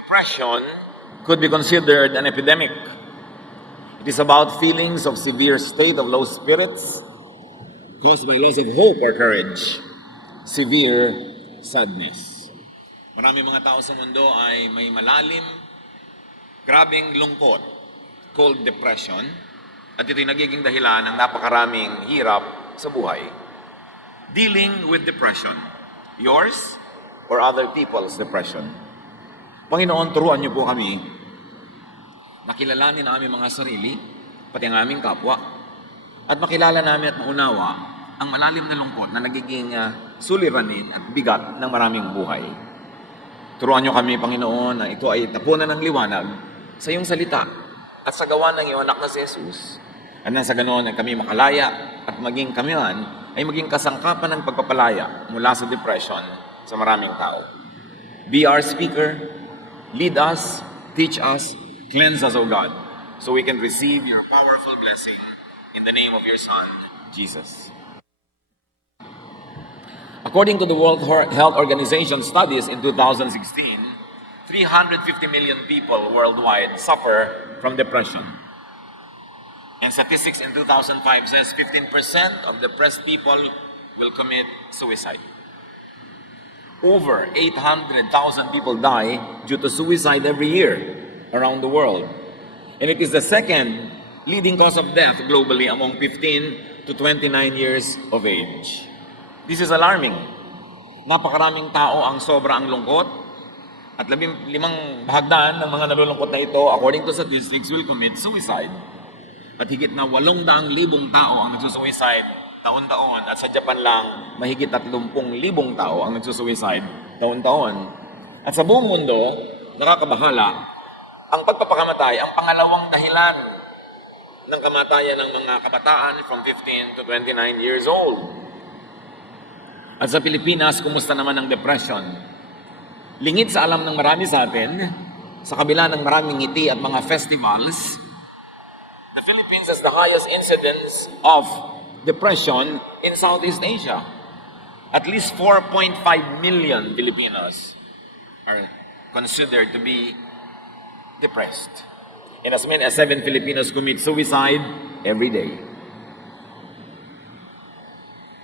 Depression could be considered an epidemic. It is about feelings of severe state of low spirits caused by loss of hope or courage, severe sadness. Marami mga tao sa mundo ay may malalim, grabing lungkot, called depression, at ito'y nagiging dahilan ng napakaraming hirap sa buhay. Dealing with depression, yours or other people's depression. Panginoon, turuan niyo po kami na kilalanin ang aming mga sarili, pati ang aming kapwa, at makilala namin at maunawa ang malalim na lungkot na nagiging suliranin at bigat ng maraming buhay. Turuan niyo kami, Panginoon, na ito ay tapunan ng liwanag sa iyong salita at sa gawa ng iyong anak na si Jesus. At nang sa ganoon ay kami makalaya at maging kami man ay maging kasangkapan ng pagpapalaya mula sa depression sa maraming tao. Be our speaker, lead us, teach us, cleanse us, O God, so we can receive your powerful blessing in the name of your Son, Jesus. According to the World Health Organization studies in 2016, 350 million people worldwide suffer from depression. And statistics in 2005 says 15% of depressed people will commit suicide. Over 800,000 people die due to suicide every year around the world. And it is the second leading cause of death globally among 15 to 29 years of age. This is alarming. Napakaraming tao ang sobra ang lungkot at 15 bahagdan ng mga nalulungkot na ito, according to statistics, will commit suicide. At higit na 800,000 tao ang nagsusuicide taon-taon. At sa Japan lang, mahigit 30,000 tao ang nagsusuicide taon-taon. At sa buong mundo, nakakabahala, ang pagpapakamatay ang pangalawang dahilan ng kamatayan ng mga kabataan from 15 to 29 years old. At sa Pilipinas, kumusta naman ang depression? Lingid sa alam ng marami sa atin, sa kabila ng maraming ngiti at mga festivals, the Philippines has the highest incidence of depression in Southeast Asia. At least 4.5 million Filipinos are considered to be depressed. And as many as 7 Filipinos commit suicide every day.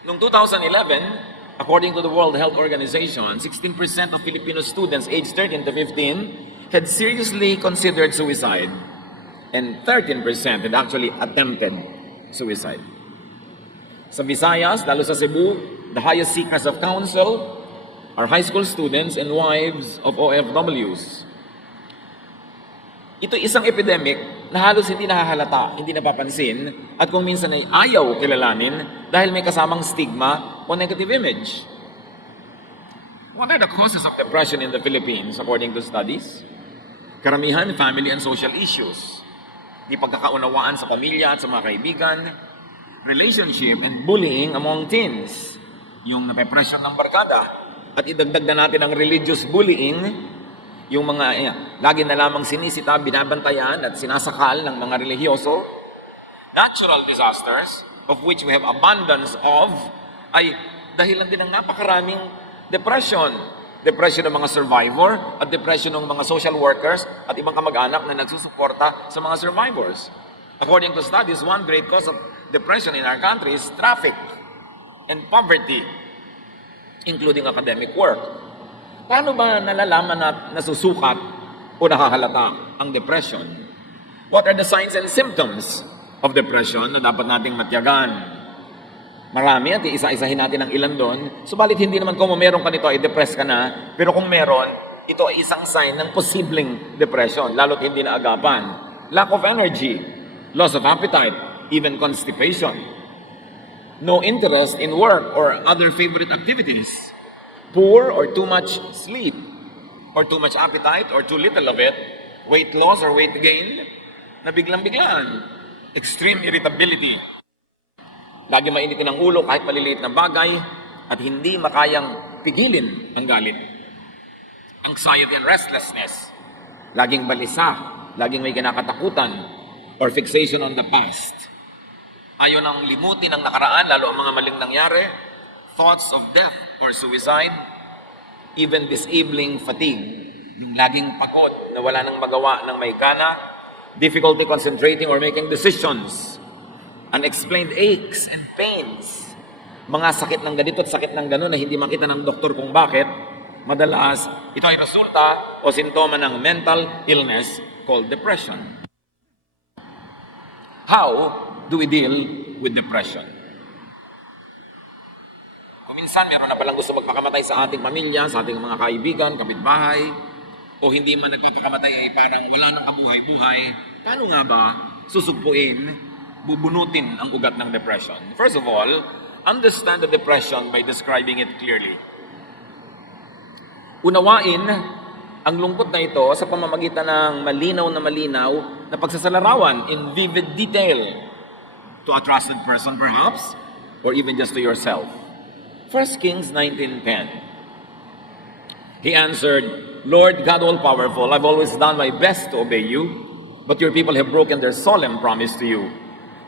Noong 2011, according to the World Health Organization, 16% of Filipino students aged 13 to 15 had seriously considered suicide. And 13% had actually attempted suicide. Sa Visayas, lalo sa Cebu, the highest seekers of counsel are high school students and wives of OFWs. Ito isang epidemic na halos hindi nahahalata, hindi napapansin, at kung minsan ay ayaw kilalanin dahil may kasamang stigma o negative image. What are the causes of depression in the Philippines according to studies? Karamihan, family and social issues. Di pagkakaunawaan sa pamilya at sa mga kaibigan, relationship and bullying among teens, yung napepresyon ng barkada, at idagdag na natin ang religious bullying, yung mga lagi na lamang sinisita, binabantayan at sinasakal ng mga relihiyoso. Natural disasters, of which we have abundance of, ay dahilan din ng napakaraming depression. Depression ng mga survivor at depression ng mga social workers at ibang kamag-anak na nagsusuporta sa mga survivors. According to studies, one great cause of depression in our country is traffic and poverty, including academic work. Paano ba nalalaman at nasusukat o nakahalata ang depression? What are the signs and symptoms of depression na dapat nating matyagan? Marami at isa-isahin natin ang ilan doon. Subalit hindi naman kung meron ka nito ay depressed ka na, pero kung meron, ito ay isang sign ng posibleng depression, lalo't hindi na agapan. Lack of energy, loss of appetite, even constipation. No interest in work or other favorite activities. Poor or too much sleep, or too much appetite, or too little of it, weight loss or weight gain, na biglang-biglaan, extreme irritability, lagi mainitin ang ulo kahit maliliit na bagay, at hindi makayang pigilin ang galit. Anxiety and restlessness, laging balisa, laging may kinakatakutan, or fixation on the past. Ayaw nang limutin ang nakaraan, lalo ang mga maling nangyari, thoughts of death or suicide, even disabling fatigue yung laging pagod, na wala nang magawa ng may gana, difficulty concentrating or making decisions, unexplained aches and pains, mga sakit ng ganito at sakit ng gano'n na hindi makita ng doktor kung bakit, madalas ito ay resulta o sintoma ng mental illness called depression. How do we deal with depression? Kung minsan meron na palang gusto magpakamatay sa ating pamilya, sa ating mga kaibigan, kapitbahay, o hindi man nagpapakamatay ay parang wala nang kabuhay-buhay, paano nga ba susugpuin, bubunutin ang ugat ng depression? First of all, understand the depression by describing it clearly. Unawain ang lungkot na ito sa pamamagitan ng malinaw na pagsasalarawan in vivid detail to a trusted person perhaps, or even just to yourself. 1 Kings 19:10. He answered, Lord God all-powerful, I've always done my best to obey you, but your people have broken their solemn promise to you.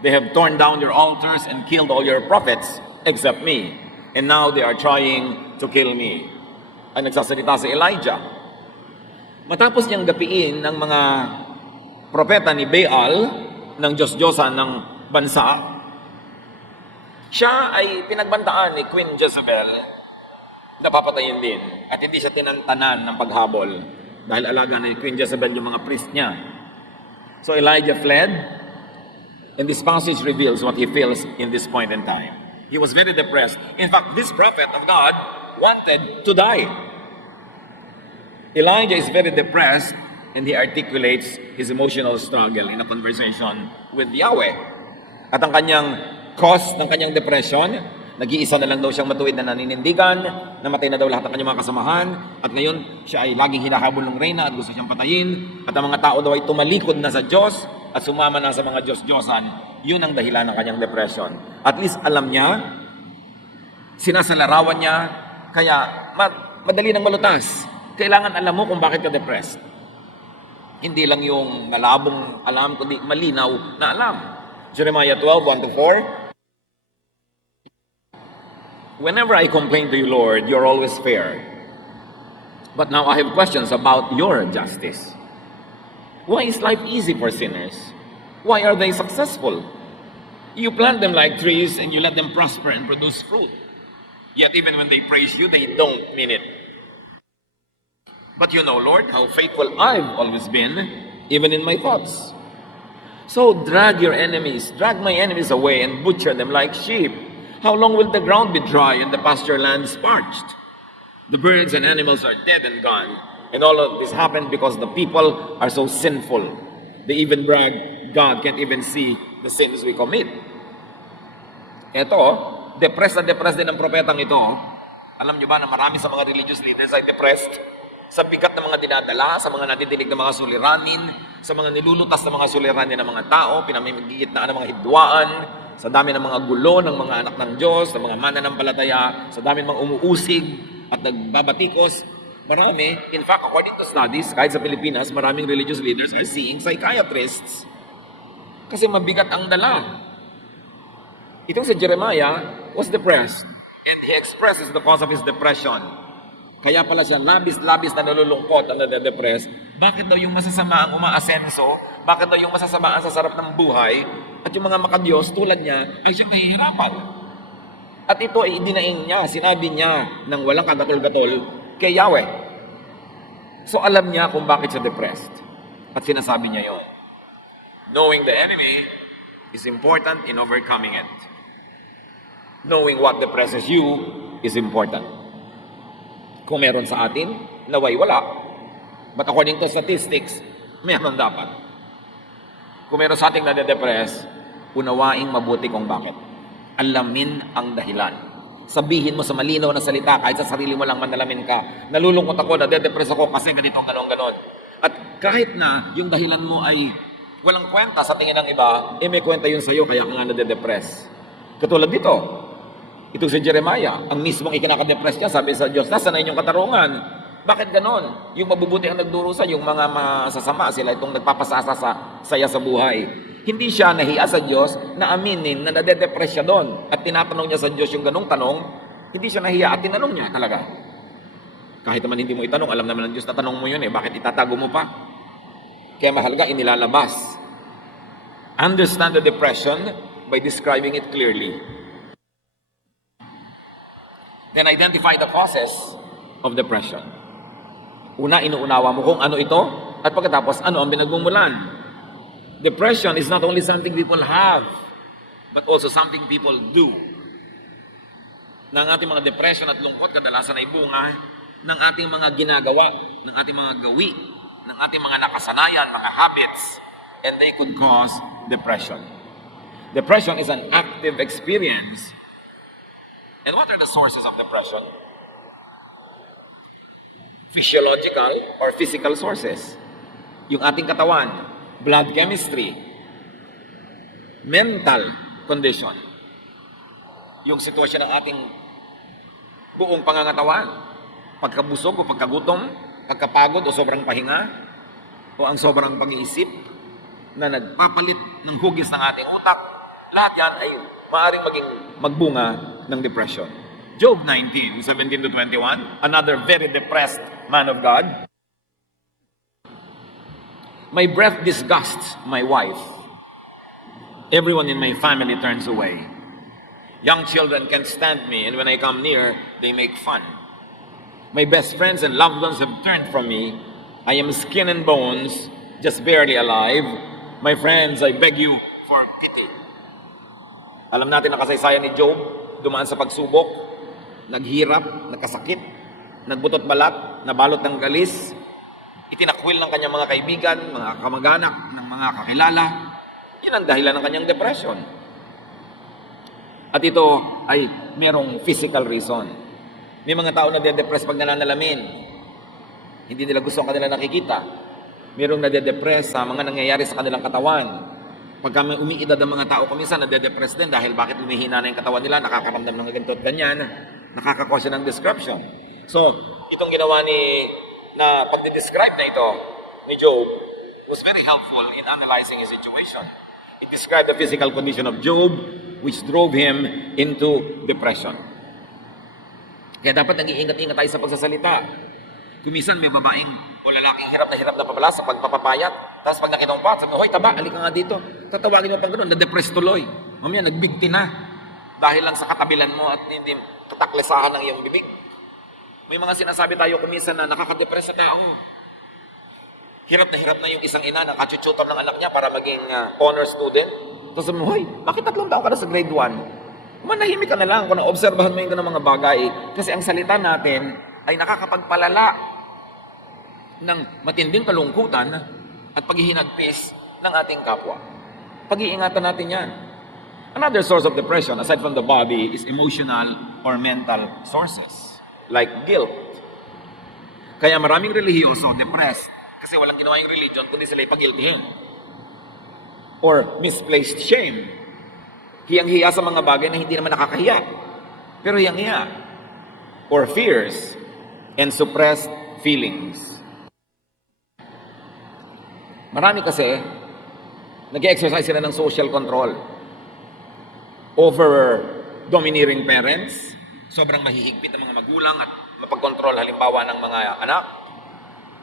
They have torn down your altars and killed all your prophets except me, and now they are trying to kill me. Ay nagsasalita si Elijah. Matapos niyang gapiin ng mga propeta ni Baal ng Diyos-Diyosan ng bansa, siya ay pinagbantaan ni Queen Jezebel na papatayin din at hindi siya tinantanan ng paghabol dahil alaga ni Queen Jezebel yung mga priest niya. So Elijah fled, and this passage reveals what he feels in this point in time. He was very depressed. In fact, this prophet of God wanted to die. Elijah is very depressed, and he articulates his emotional struggle in a conversation with Yahweh. At ang kanyang cause ng kanyang depression, nag-iisa na lang daw siyang matuwid na naninindigan, namatay na daw lahat ng kanyang mga kasamahan, at ngayon siya ay laging hinahabol ng reyna at gusto siyang patayin, at ang mga tao daw ay tumalikod na sa Diyos at sumama na sa mga Diyos-Diyosan. Yun ang dahilan ng kanyang depression. At least alam niya, sinasalarawan niya, kaya madali nang malutas. Kailangan alam mo kung bakit ka depressed. Hindi lang yung malabong alam, kundi malinaw na alam. Jeremiah 12:1-4. Whenever I complain to you, Lord, you're always fair. But now I have questions about your justice. Why is life easy for sinners? Why are they successful? You plant them like trees and you let them prosper and produce fruit. Yet even when they praise you, they don't mean it. But you know, Lord, how faithful I've always been, even in my thoughts. So drag my enemies away and butcher them like sheep. How long will the ground be dry and the pasture lands parched? The birds and animals are dead and gone. And all of this happened because the people are so sinful. They even brag, God can't even see the sins we commit. Ito, depressed din ang propetang ito. Alam nyo ba na marami sa mga religious leaders ay depressed? Sa bigat ng mga dinadala, sa mga natidinig ng mga suliranin, sa mga nilulutas ng mga suliranin ng mga tao, pinamimigit na ng mga hidwaan, sa dami ng mga gulo ng mga anak ng Diyos, sa mga mananampalataya, sa dami ng mga umuusig at nagbabatikos, marami, in fact, according to studies, kahit sa Pilipinas, maraming religious leaders are seeing psychiatrists. Kasi mabigat ang dala. Itong si Jeremiah was depressed, and he expresses the cause of his depression. Kaya pala siya labis-labis na nalulungkot at nade-depress. Bakit daw yung masasama ang umaasenso? Bakit daw yung masasama ang sasarap ng buhay? At yung mga makadiyos tulad niya ay siyang nahihirapan. At ito ay idinaing niya, sinabi niya ng walang kagatol-gatol kay Yahweh. So alam niya kung bakit siya depressed. At sinasabi niya yon. Knowing the enemy is important in overcoming it. Knowing what depresses you is important. Kung meron sa atin, naway wala. But according to statistics, meron dapat. Kung meron sa ating nade-depress, unawaing mabuti kung bakit. Alamin ang dahilan. Sabihin mo sa malinaw na salita, kahit sa sarili mo lang manalamin ka, nalulungkot ako, nade-depress ako kasi ganito, ganon. At kahit na yung dahilan mo ay walang kwenta sa tingin ng iba, may kwenta yun sa'yo, kaya ka nga nade-depress. Katulad dito, ito si Jeremiah, ang mismong ikinakadepress niya, sabi sa Diyos, nasa na inyong katarungan? Bakit ganon? Yung mabubuti ang nagdurusa, yung mga masasama, sila itong nagpapasasa sa saya sa buhay. Hindi siya nahiya sa Diyos na aminin na nade-depress siya doon. At tinatanong niya sa Diyos yung ganong tanong, hindi siya nahiya at tinanong niya talaga. Kahit naman hindi mo itanong, alam naman ng Diyos na tanong mo yun bakit itatago mo pa? Kaya mahalaga, inilalabas. Understand the depression by describing it clearly. Then identify the causes of depression. Una, inuunawa mo kung ano ito, at pagkatapos, ano ang binagmumulan. Depression is not only something people have, but also something people do. Na ang ating mga depression at lungkot, kadalasan ay bunga ng ating mga ginagawa, ng ating mga gawi, ng ating mga nakasanayan, mga habits, and they could cause depression. Depression is an active experience. And what are the sources of depression? Physiological or physical sources. Yung ating katawan, blood chemistry, mental condition, yung sitwasyon ng ating buong pangangatawan, pagkabusog o pagkagutom, pagkapagod o sobrang pahinga, o ang sobrang pag-iisip na nagpapalit ng hugis ng ating utak, lahat yan ay maaaring maging magbunga ng depression. Job 19:17-21, another very depressed man of God. My breath disgusts my wife. Everyone in my family turns away. Young children can't stand me, and when I come near, they make fun. My best friends and loved ones have turned from me. I am skin and bones, just barely alive. My friends, I beg you for pity. Alam natin ang kasaysayan ni Job, dumaan sa pagsubok, naghirap, nagkasakit, nagbutot balat, nabalot ng galis, itinakwil ng kanyang mga kaibigan, mga kamag-anak, ng mga kakilala. Yun ang dahilan ng kanyang depression. At ito ay merong physical reason. May mga tao na de-depress pag nananalamin. Hindi nila gusto ang kanilang nakikita. Merong nade-depress sa mga nangyayari sa kanilang katawan. Pagka may umiidad ang mga tao, kuminsan nade-depress din dahil bakit lumihina na yung katawan nila, nakakaramdam ng ganito at ganyan, nakakakosya ng description. So, itong ginawa na pagde-describe na ito ni Job was very helpful in analyzing his situation. It described the physical condition of Job, which drove him into depression. Kaya dapat nag-iingat-ingat tayo sa pagsasalita. Kumisan may babaeng o lalaking hirap na papala sa pagpapapayat. Tapos pag nakita mo pa, sabi mo, hoy taba, alika nga dito. Tatawagin mo pang gano'n, na-depress tuloy. Mamaya, nagbigti na. Dahil lang sa katabilan mo at hindi kataklesahan ng iyong bibig. May mga sinasabi tayo kumisan na nakaka-depress sa tao. Hirap na yung isang ina na kachuchutor ng anak niya para maging honor student. Tapos sabi mo, hoy, bakit 3 taon ka na sa grade 1? Manahimik ka na lang kung naobserbahan mo yung ganang mga bagay. Kasi ang salita natin ay nakakapagpalala ng matinding kalungkutan at paghihinagpis ng ating kapwa. Pag-iingatan natin yan. Another source of depression, aside from the body, is emotional or mental sources, like guilt. Kaya maraming relihiyoso, depressed, kasi walang ginawa yung religion, kundi sila ipag-guiltihin. Or misplaced shame. Hiyang-hiya sa mga bagay na hindi naman nakakahiya. Pero hiyang-hiya. Or fears and suppressed feelings. Marami kasi, nag-exercise sila ng social control over domineering parents, sobrang mahihigpit ng mga magulang at mapag-control halimbawa ng mga anak,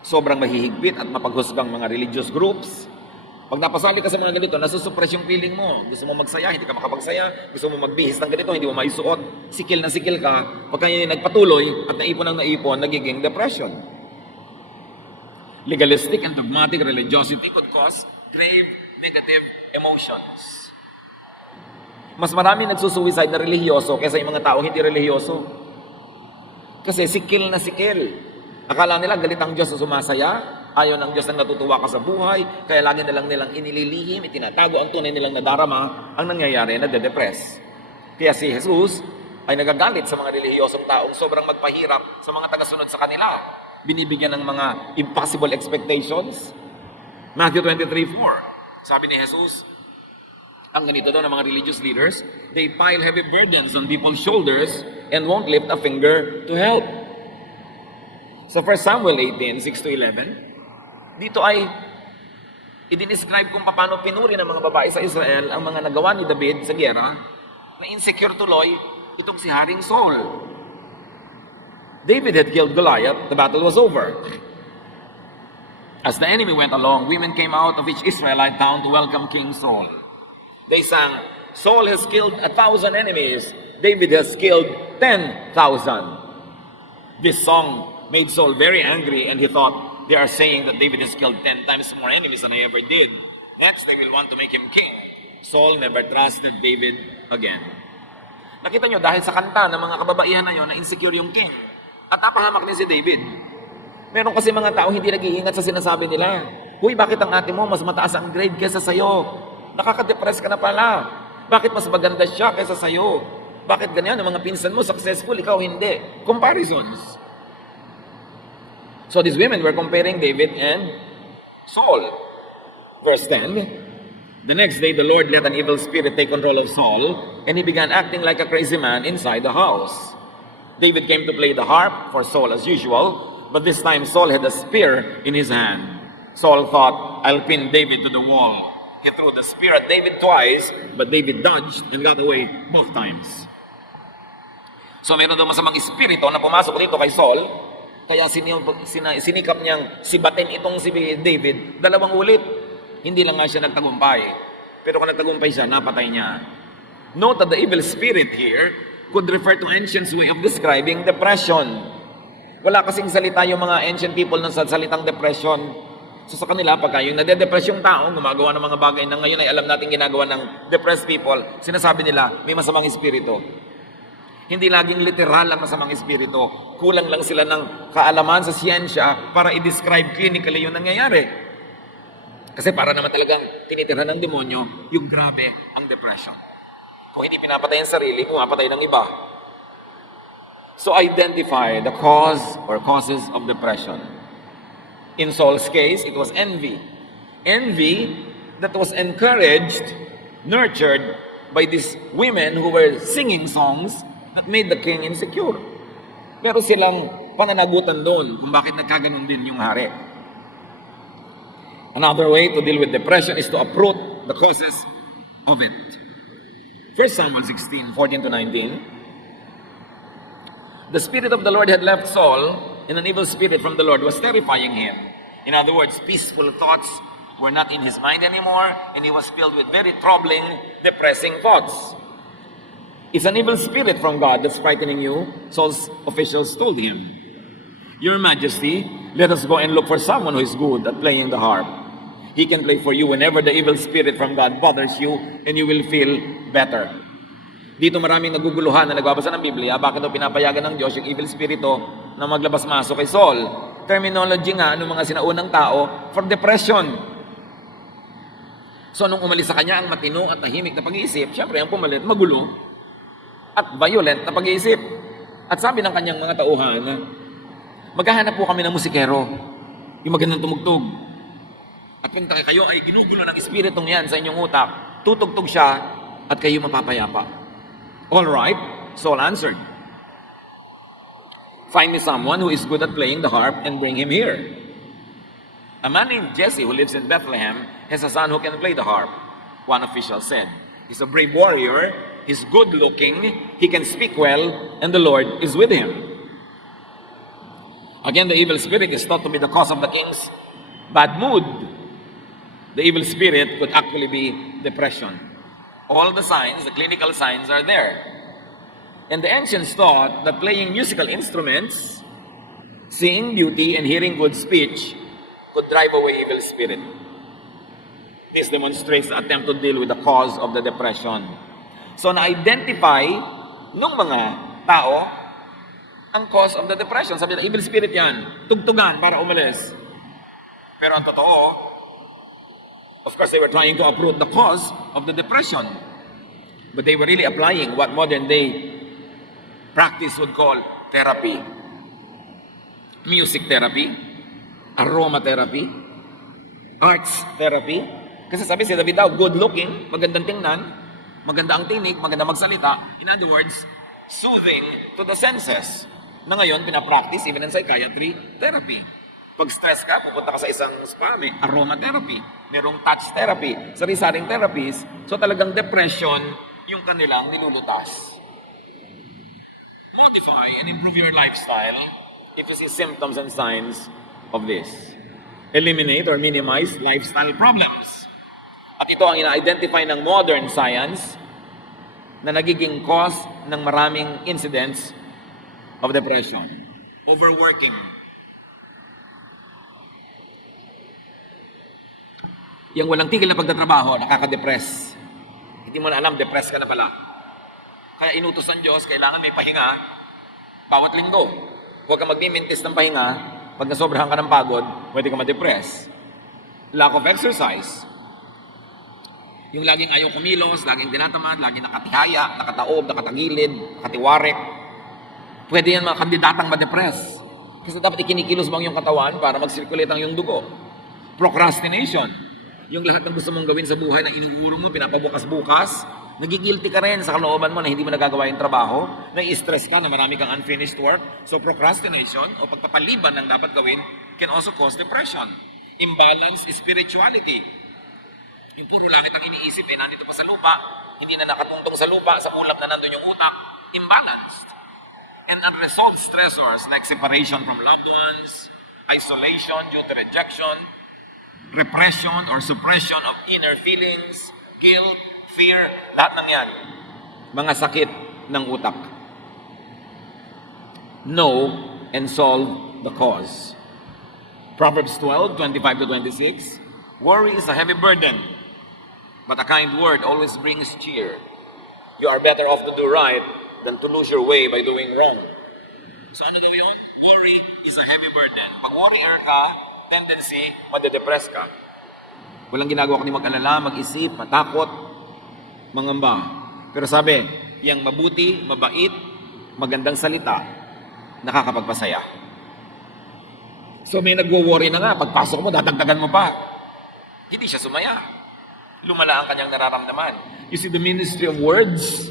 sobrang mahihigpit at mapaghusgang mga religious groups. Pag napasali ka sa mga ganito, nasusuppress yung feeling mo. Gusto mo magsaya, hindi ka makapagsaya. Gusto mo magbihis ng ganito, hindi mo maisuot. Sikil na sikil ka. Pag kayo nagpatuloy at naipon ng naipon, nagiging depression. Legalistic and dogmatic religiosity could cause grave negative emotions. Mas marami nagsusuicide na relihiyoso kaysa yung mga taong hindi relihiyoso. Kasi sikil na sikil. Akala nila galit ang Diyos na sumasaya. Ayaw ng Diyos na natutuwa ka sa buhay, kaya lagi nilang inililihim, itinatago ang tunay nilang nadarama, ang nangyayari na de-depress. Kaya si Jesus ay nagagalit sa mga relihiyosong taong sobrang magpahirap sa mga tagasunod sa kanila. Binibigyan ng mga impossible expectations. Matthew 23:4, sabi ni Jesus, ang ganito daw ng mga religious leaders, they pile heavy burdens on people's shoulders and won't lift a finger to help. So 1 Samuel 18:6-11, dito ay i-describe kung paano pinuri ng mga babae sa Israel ang mga nagawa ni David sa giyera na insecure tuloy itong si Haring Saul. David had killed Goliath, the battle was over. As the enemy went along, women came out of each Israelite town to welcome King Saul. They sang, Saul has killed 1,000 enemies, David has killed 10,000. This song made Saul very angry, and he thought, they are saying that David has killed 10 times more enemies than I ever did. Next, they will want to make him king. Saul never trusted David again. Nakita nyo, dahil sa kanta ng mga kababaihan na yun, na insecure yung king. At napahamak din si David. Meron kasi mga tao hindi nag-iingat sa sinasabi nila. Huy, bakit ang ate mo mas mataas ang grade kesa sa'yo? Nakaka-depress ka na pala. Bakit mas maganda siya kesa sa'yo? Bakit ganyan? Ang mga pinsan mo successful, ikaw hindi. Comparisons. So these women were comparing David and Saul. Verse 10, the next day, the Lord let an evil spirit take control of Saul, and he began acting like a crazy man inside the house. David came to play the harp for Saul as usual, but this time Saul had a spear in his hand. Saul thought, I'll pin David to the wall. He threw the spear at David twice, but David dodged and got away both times. So meron daw masamang espiritu na pumasok dito kay Saul, kaya sinikap niyang sibatin itong si David 2 ulit. Hindi lang nga siya nagtagumpay. Pero kung nagtagumpay siya, napatay niya. Note that the evil spirit here could refer to ancients' way of describing depression. Wala kasing salita yung mga ancient people ng salitang depression. So sa kanila, pagka yung nade-depress yung tao, gumagawa ng mga bagay na ngayon ay alam natin ginagawa ng depressed people, sinasabi nila, may masamang espiritu. Hindi laging literal ang masamang espiritu. Kulang lang sila ng kaalaman sa siyensya para i-describe clinically yung nangyayari. Kasi para naman talagang tinitirhan ng demonyo, yung grabe ang depression. Kung hindi pinapatay ang sarili, pumapatay ng iba. So identify the cause or causes of depression. In Saul's case, it was envy. Envy that was encouraged, nurtured by these women who were singing songs that made the king insecure. Pero silang pananagutan doon kung bakit nagkaganon din yung hari. Another way to deal with depression is to uproot the causes of it. 1 Samuel 16, 14 to 19. The Spirit of the Lord had left Saul, and an evil spirit from the Lord was terrifying him. In other words, peaceful thoughts were not in his mind anymore, and he was filled with very troubling, depressing thoughts. It's an evil spirit from God that's frightening you, Saul's officials told him. Your Majesty, let us go and look for someone who is good at playing the harp. He can play for you whenever the evil spirit from God bothers you, and you will feel better. Dito maraming naguguluhan na nagbabasa ng Biblia, bakit daw pinapayagan ng Diyos yung evil spirito na maglabas-masok kay Saul? Terminology nga ng mga sinaunang tao for depression. So nung umalis sa kanya ang matino at tahimik na pag-iisip, syempre ang pumalit, magulo at violent na pag-iisip. At sabi ng kanyang mga tauhan, maghahanap po kami ng musikero, yung magandang tumugtog. At kung kayo ay ginugulo ng espiritong yan sa inyong utak, tutugtog siya at kayo mapapayapa. All right, Saul answered, find me someone who is good at playing the harp and bring him here. A man named Jesse who lives in Bethlehem has a son who can play the harp. One official said, he's a brave warrior, he's good looking, he can speak well, and the Lord is with him. Again, the evil spirit is thought to be the cause of the king's bad mood. The evil spirit could actually be depression. All the signs, the clinical signs are there. And the ancients thought that playing musical instruments, seeing beauty, and hearing good speech could drive away evil spirit. This demonstrates the attempt to deal with the cause of the depression. So na-identify nung mga tao ang cause of the depression. Sabi na, evil spirit yan. Tugtugan para umalis. Pero ang totoo, of course, they were trying to uproot the cause of the depression. But they were really applying what modern day practice would call therapy. Music therapy, aromatherapy, arts therapy. Kasi sabi si David daw, good looking, magandang tingnan, maganda ang tinig, maganda magsalita. In other words, soothing to the senses. Na ngayon, pinapractice even in psychiatry therapy. Pag stress ka, pupunta ka sa isang spa, may aromatherapy, merong touch therapy, sari-saring therapies. So talagang depression yung kanilang nilulutas. modify and improve your lifestyle if you see symptoms and signs of this. Eliminate or minimize lifestyle problems. At ito ang ina-identify ng modern science na nagiging cause ng maraming incidents of depression. Overworking. Yung walang tigil na pagtatrabaho, nakaka-depress. Hindi mo na alam, depressed ka na pala. Kaya inutos ng Diyos, kailangan may pahinga bawat linggo. Huwag ka magmimintis ng pahinga. Pag nasobrahan ka ng pagod, pwede ka ma-depress. Lack of exercise. Yung laging ayaw kumilos, laging tinatamad, laging nakatihaya, nakataob, nakatagilid, nakatiwarek. Pwede yan mga kandidatang ma-depress. Kasi dapat ikinikilos mo ang iyong katawan para mag-circulate ang iyong dugo. Procrastination. Yung lahat ng gusto mong gawin sa buhay na inuuro mo, pinapabukas-bukas, nagigilty ka rin sa kalooban mo na hindi mo nagagawa yung trabaho, nai-stress ka na marami kang unfinished work. So procrastination o pagpapaliban ng dapat gawin can also cause depression. Imbalance spirituality. Yung puro langit ang iniisip, nandito pa sa lupa, hindi na nakatungtong sa lupa, sa ulap na nandun yung utak, imbalanced. And unresolved stressors like separation from loved ones, isolation due to rejection, repression or suppression of inner feelings, guilt, fear, lahat ng yan. Mga sakit ng utak. Know and solve the cause. Proverbs 12:25-26. Worry is a heavy burden, but a kind word always brings cheer. You are better off to do right than to lose your way by doing wrong. So ano daw yun? Worry is a heavy burden. Pag worrier ka, tendency, madedepress ka. Walang ginagawa kundi mag-alala, mag-isip, matakot, mangamba. Pero sabi, yung mabuti, mabait, magandang salita, nakakapagpasaya. So may nagwo-worry na nga, pagpasok mo, dadagdagan mo pa. Hindi siya sumaya. Lumala ang kanyang nararamdaman. You see the ministry of words?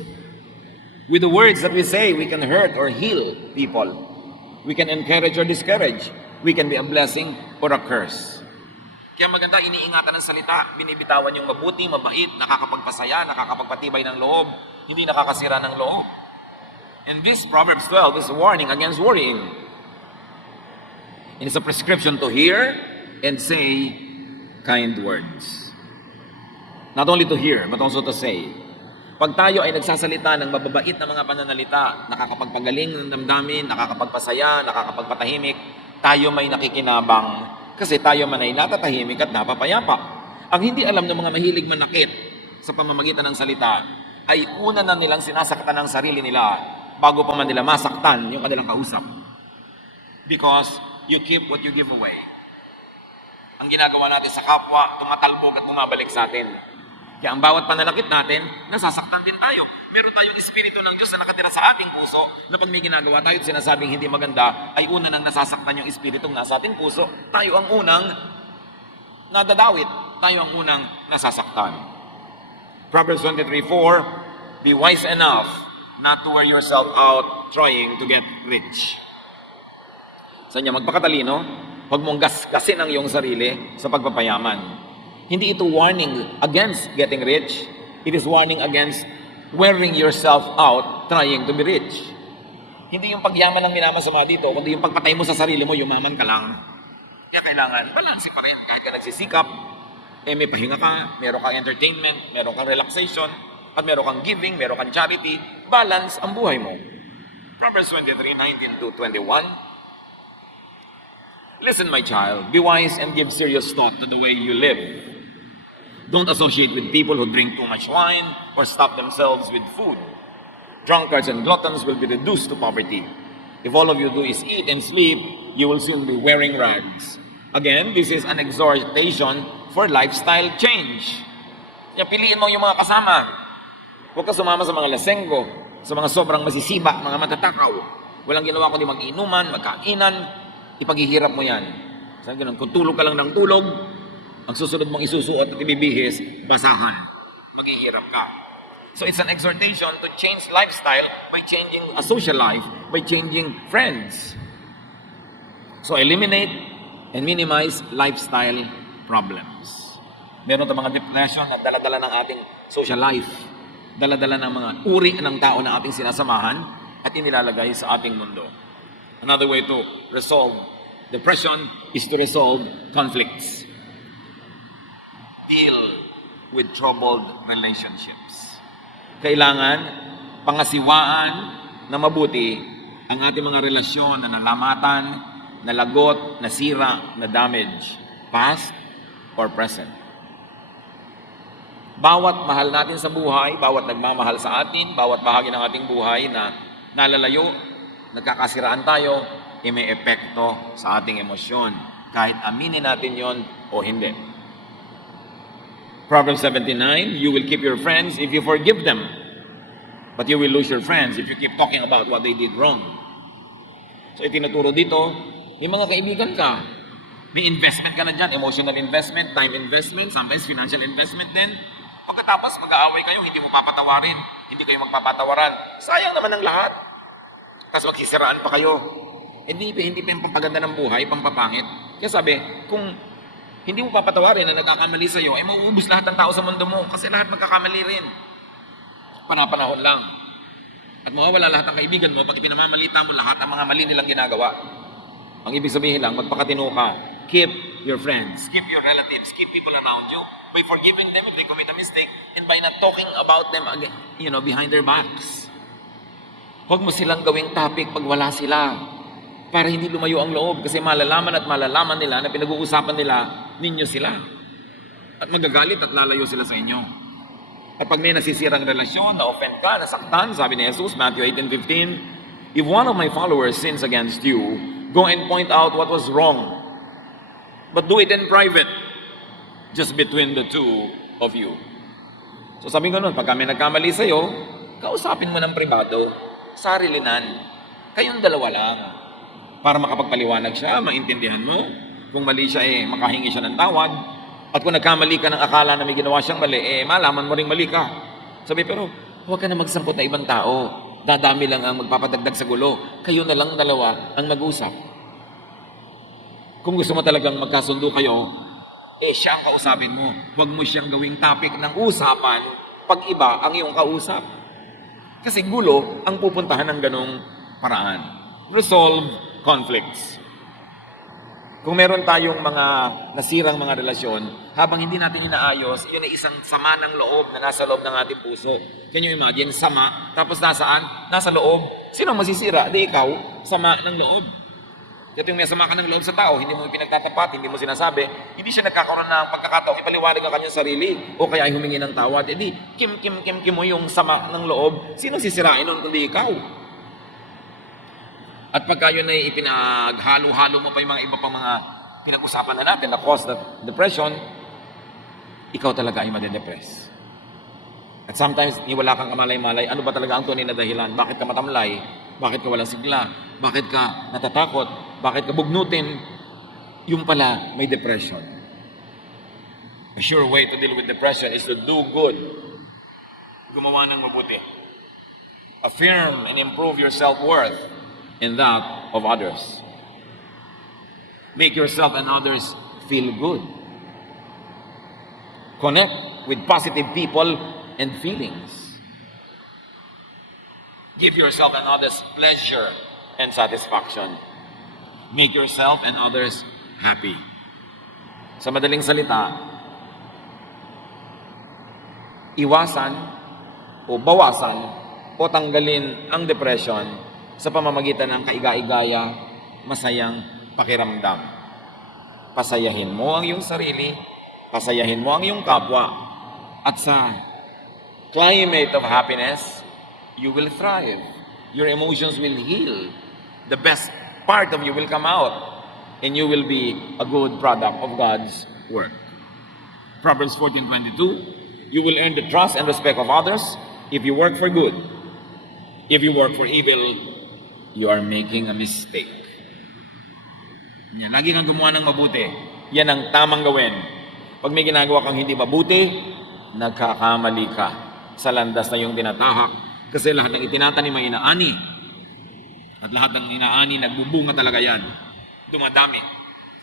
With the words that we say, we can hurt or heal people. We can encourage or discourage. We can be a blessing or a curse. Kaya maganda, iniingatan ng salita, binibitawan yung mabuti, mabait, nakakapagpasaya, nakakapagpatibay ng loob, hindi nakakasira ng loob. And this Proverbs 12 is a warning against worrying. And it's a prescription to hear and say kind words. Not only to hear, but also to say. Pag tayo ay nagsasalita ng mababait na mga pananalita, nakakapagpagaling ng damdamin, nakakapagpasaya, nakakapagpatahimik, tayo may nakikinabang kasi tayo man ay natatahimik at napapayapa. Ang hindi alam ng mga mahilig manakit sa pamamagitan ng salita ay una na nilang sinasaktan ang sarili nila bago pa man nila masaktan yung kanilang kausap. Because you keep what you give away. Ang ginagawa natin sa kapwa, tumatalbog at bumabalik sa atin. Kaya ang bawat pananakit natin, nasasaktan din tayo. Meron tayong espiritu ng Diyos na nakatira sa ating puso na pag may ginagawa tayo at sinasabing hindi maganda, ay una nang nasasaktan yung espiritong nasa ating puso. Tayo ang unang nadadawit. Tayo ang unang nasasaktan. Proverbs 23:4, be wise enough not to wear yourself out trying to get rich. Sa inyo, magpakatalino, huwag mong gasgasin ang iyong sarili sa pagpapayaman. Hindi ito warning against getting rich. It is warning against wearing yourself out trying to be rich. Hindi yung pagyaman ang minamasama dito, kundi yung pagpatay mo sa sarili mo, yumaman ka lang. Kaya kailangan, balanse pa rin. Kahit ka nagsisikap, may pahinga ka, meron kang entertainment, meron kang relaxation, at meron kang giving, meron kang charity. Balance ang buhay mo. Proverbs 23:19-21. Listen, my child, be wise and give serious thought to the way you live. Don't associate with people who drink too much wine or stuff themselves with food. Drunkards and gluttons will be reduced to poverty. If all of you do is eat and sleep, you will soon be wearing rags. Again, this is an exhortation for lifestyle change. Kaya piliin mo yung mga kasama. Huwag ka sumama sa mga lasenggo, sa mga sobrang masisiba, mga matatakaw. Walang ginawa kundi mag-inuman, magkainan, ipaghihirap mo yan. Sabi ganun, kung tulog ka lang ng tulog, ang susunod mong isusuot at ibibihis, basahan. Maghihirap ka. So it's an exhortation to change lifestyle by changing a social life, by changing friends. So eliminate and minimize lifestyle problems. Meron tayong mga depression na dala-dala ng ating social life. Dala-dala ng mga uri ng tao na ating sinasamahan. at inilalagay sa ating mundo. Another way to resolve depression is to resolve conflicts. Deal with troubled relationships. Kailangan pangasiwaan na mabuti ang ating mga relasyon na nalamatan, nalagot, nasira, na damage, past or present. Bawat mahal natin sa buhay, bawat nagmamahal sa atin, bawat bahagi ng ating buhay na nalalayo, nagkakasiraan tayo, may epekto sa ating emosyon. Kahit aminin natin yon o hindi. Proverbs 17:9, you will keep your friends if you forgive them. But you will lose your friends if you keep talking about what they did wrong. So itinuturo dito, may mga kaibigan ka. May investment ka na dyan, emotional investment, time investment, sometimes financial investment din. Pagkatapos, mag-aaway kayo, hindi mo papatawarin, hindi kayo magpapatawaran. Sayang naman ang lahat. Tapos magsisiraan pa kayo. Hindi pa yung pampaganda ng buhay, pampapangit. Kaya sabi, kung hindi mo papatawarin na nagkakamali sa'yo, mauubos lahat ng tao sa mundo mo kasi lahat magkakamali rin. Panapanahon lang. At mawawala lahat ng kaibigan mo pag ipinamamalita mo lahat ang mga mali nilang ginagawa. Ang ibig sabihin lang, magpakatino ka. Keep your friends, keep your relatives, keep people around you by forgiving them if they commit a mistake and by not talking about them again, behind their backs. Huwag mo silang gawing topic pag wala sila para hindi lumayo ang loob kasi malalaman nila na pinag-uusapan nila ninyo sila. At magagalit at lalayo sila sa inyo. At pag may nasisirang relasyon, na-offend ka, nasaktan, sabi ni Jesus, Matthew 18:15, if one of my followers sins against you, go and point out what was wrong. But do it in private, just between the two of you. So sabi ko nun, pag kami nagkamali sa'yo, kausapin mo ng pribado, sarilinan. Kayong dalawa lang. Para makapagpaliwanag siya, maintindihan mo. Kung mali siya, makahingi siya ng tawad. At kung nagkamali ka ng akala na may ginawa siyang mali, malaman mo ring mali ka. Sabi, pero huwag ka na magsangkot na ibang tao. Dadami lang ang magpapadagdag sa gulo. Kayo na lang dalawa ang mag-usap. Kung gusto mo talagang magkasundo kayo, siya ang kausapin mo. Huwag mo siyang gawing topic ng usapan pag iba ang iyong kausap. Kasi gulo ang pupuntahan ng ganong paraan. Resolve conflicts. Kung meron tayong mga nasirang mga relasyon, habang hindi natin inaayos, yun ay isang sama ng loob na nasa loob ng ating puso. Can you imagine? Sama. Tapos nasaan? Nasa loob. Sino masisira? Di ikaw. Sama ng loob. Ito yung may sama ka ng loob sa tao, hindi mo ipinagtatapat, hindi mo sinasabi, hindi siya nagkakaroon ng pagkakataong ipaliwanag ang kanyang sarili o kaya ay humingi ng tawad. Kim mo yung sama ng loob. Sino sisirain nun kundi ikaw? At pagka yun ay ipinaghalo-halo mo pa yung mga iba pang mga pinag-usapan na natin na cause that depression, ikaw talaga ay madedepress. At sometimes, wala kang kamalay-malay, ano ba talaga ang tunay na dahilan? Bakit ka matamlay? Bakit ka walang sigla? Bakit ka natatakot? Bakit ka bugnutin? Yung pala, may depression. A sure way to deal with depression is to do good. Gumawa ng mabuti. Affirm and improve your self-worth and that of others. Make yourself and others feel good. Connect with positive people and feelings. Give yourself and others pleasure and satisfaction. Make yourself and others happy. Sa madaling salita, iwasan o bawasan o tanggalin ang depression sa pamamagitan ng kaiga-igaya, masayang pakiramdam. Pasayahin mo ang iyong sarili, pasayahin mo ang iyong kapwa, at sa climate of happiness, you will thrive. Your emotions will heal. The best part of you will come out. And you will be a good product of God's work. Proverbs 14:22, you will earn the trust and respect of others if you work for good. If you work for evil, you are making a mistake. Yan, lagi kang gumawa ng mabuti. Yan ang tamang gawin. Pag may ginagawa kang hindi mabuti, nagkakamali ka sa landas na yung tinatahak. Kasi lahat ng itinatanim ay inaani. At lahat ng inaani, nagbubunga talaga yan. Dumadami.